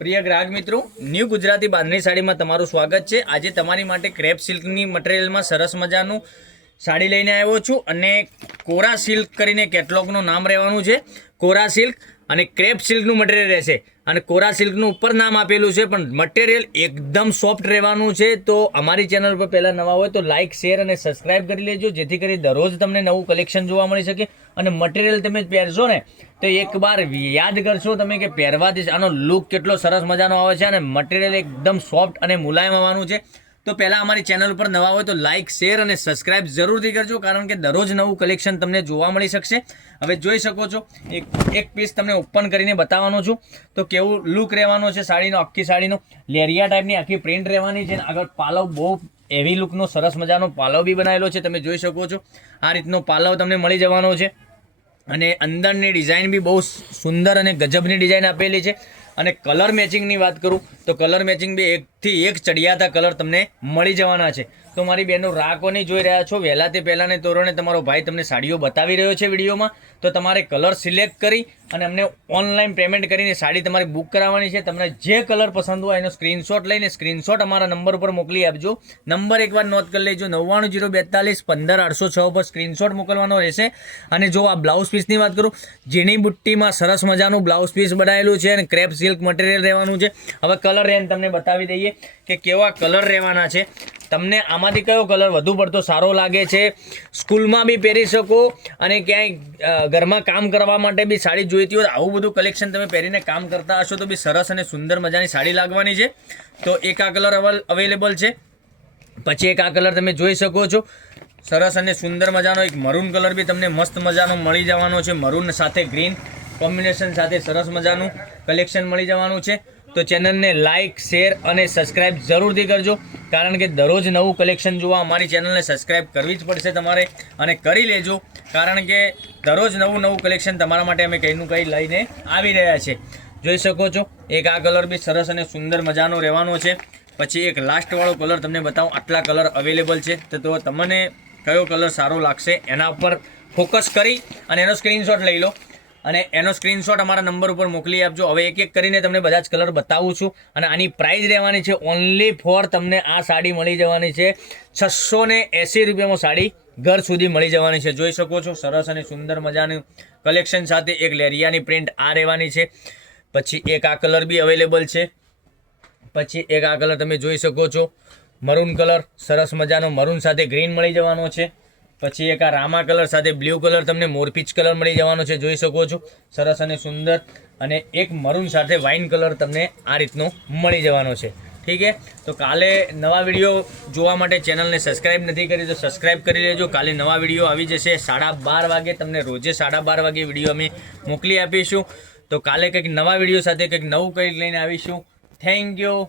પ્રિય ગ્રાહક મિત્રો, ન્યૂ ગુજરાતી બાંધણી સાડીમાં તમારું સ્વાગત છે। આજે તમારી માટે ક્રેપ સિલ્કની મટીરિયલમાં સરસ મજાનું સાડી લઈને આવ્યો છું અને કોરા સિલ્ક કરીને કેટલોગનું નામ રહેવાનું છે। કોરા સિલ્ક અને ક્રેપ સિલ્કનું મટીરિયલ રહેશે અને કોરા સિલ્કનું ઉપર નામ આપેલું છે, પણ મટીરિયલ એકદમ સોફ્ટ રહેવાનું છે। તો અમારી ચેનલ પર પહેલાં નવા હોય તો લાઇક, શેર અને સબસ્ક્રાઇબ કરી લેજો, જેથી કરી દરરોજ તમને નવું કલેક્શન જોવા મળી શકે। અને મટીરિયલ તમે પહેરશો ને તો એકવાર યાદ કરશો તમે કે પહેરવાથી આનો લુક કેટલો સરસ મજાનો આવે છે અને મટીરિયલ એકદમ સોફ્ટ અને મુલાયમ આવવાનું છે। તો પહેલાં અમારી ચેનલ પર નવા હોય તો લાઇક, શેર અને સબસ્ક્રાઇબ જરૂરથી કરજો, કારણ કે દરરોજ નવું કલેક્શન તમને જોવા મળી શકશે। હવે જોઈ શકો છો એક પીસ તમને ઓપન કરીને બતાવવાનો છું તો કેવું લુક રહેવાનો છે સાડીનો। આખી સાડીનો લેરિયા ટાઈપની આખી પ્રિન્ટ રહેવાની છે। આગળ પાલવ બહુ હેવી લુકનો સરસ મજાનો પાલવ બી બનાવેલો છે, તમે જોઈ શકો છો। આ રીતનો પાલવ તમને મળી જવાનો છે અને અંદરની ડિઝાઇન બી બહુ સુંદર અને ગજબની ડિઝાઇન આપેલી છે। અને કલર મેચિંગની વાત કરું તો કલર મેચિંગ બી એકથી એક ચડિયાતા કલર તમને મળી જવાના છે। તો મારી બહેનો રાહ કોની જોઈ રહ્યા છો? વહેલા તે પહેલાંને તોરણે તમારો ભાઈ તમને સાડીઓ બતાવી રહ્યો છે વિડીયોમાં, તો તમારે કલર સિલેક્ટ કરી અને અમને ઓનલાઈન પેમેન્ટ કરીને સાડી તમારે બુક કરાવવાની છે। તમને જે કલર પસંદ હોય એનો સ્ક્રીનશોટ લઈને સ્ક્રીનશોટ અમારા નંબર ઉપર મોકલી આપજો। નંબર એકવાર નોટ કરી લેજો, 9904415806 પર સ્ક્રીનશોટ મોકલવાનો રહેશે। અને જો આ બ્લાઉઝ પીસની વાત કરું, ઝીણી બુટ્ટીમાં સરસ મજાનું બ્લાઉઝ પીસ બનાવેલું છે અને ક્રેપ સિલ્ક મટીરિયલ રહેવાનું છે। હવે કલર રેન્જ તમને બતાવી દઈએ કે કેવા કલર રહેવાના છે। તમને આમાંથી કયો કલર વધુ પડતો સારો લાગે છે? સ્કૂલમાં બી પહેરી શકો અને ક્યાંય ઘરમાં કામ કરવા માટે બી સાડી જોઈતી હોય, આવું બધું કલેક્શન તમે પહેરીને કામ કરતા હશો તો બી સરસ અને સુંદર મજાની સાડી લાગવાની છે। તો એક આ કલર અવેલેબલ છે, પછી એક આ કલર તમે જોઈ શકો છો, સરસ અને સુંદર મજાનો એક મરૂન કલર બી તમને મસ્ત મજાનો મળી જવાનો છે। મરૂન સાથે ગ્રીન કોમ્બિનેશન સાથે સરસ મજાનું કલેક્શન મળી જવાનું છે। તો ચેનલને લાઇક, શેર અને સબસ્ક્રાઇબ જરૂરથી કરજો, કારણ કે દરરોજ નવું કલેક્શન જોવા અમારી ચેનલને સબસ્ક્રાઇબ કરવી જ પડશે તમારે, અને કરી લેજો, કારણ કે દરરોજ નવું કલેક્શન તમારા માટે અમે કંઈનું કંઈ લઈને આવી રહ્યા છે। જોઈ શકો છો એક આ કલર બી સરસ અને સુંદર મજાનો રહેવાનો છે। પછી એક લાસ્ટવાળો કલર તમને બતાવું, આટલા કલર અવેલેબલ છે, તો તમને કયો કલર સારો લાગશે એના ઉપર ફોકસ કરી અને એનો સ્ક્રીનશોટ લઈ લો અને એનો સ્ક્રીનશોટ અમારા નંબર ઉપર મોકલી આપજો। હવે એક એક કરીને તમને બધા જ કલર બતાવું છું અને આની પ્રાઇસ રહેવાની છે ઓનલી ફોર, તમને આ સાડી મળી જવાની છે 680 રૂપિયામાં સાડી ઘર સુધી મળી જવાની છે। જોઈ શકો છો સરસ અને સુંદર મજાનું કલેક્શન સાથે એક લેરિયાની પ્રિન્ટ આ રહેવાની છે। પછી એક આ કલર બી અવેલેબલ છે, પછી એક આ કલર તમે જોઈ શકો છો મરૂન કલર, સરસ મજાનો મરૂન સાથે ગ્રીન મળી જવાનો છે। પછી એક આ રામા કલર સાથે બ્લુ કલર તમને મોરપીચ કલર મળી જવાનો છે, જોઈ શકો છો સરસ અને સુંદર। અને એક મરૂન સાથે વાઇન કલર તમને આ રીતનો મળી જવાનો છે। ઠીક છે, તો કાલે નવા વિડીયો જોવા માટે ચેનલને સબસ્ક્રાઇબ નથી કરી તો સબસ્ક્રાઇબ કરી લેજો। કાલે નવા વિડીયો આવી જશે 12:30 વાગે, તમને રોજે 12:30 વાગે વિડીયો અમે મોકલી આપીશું। તો કાલે કંઈક નવા વિડીયો સાથે કંઈક નવું કંઈક લઈને આવીશું। Thank you.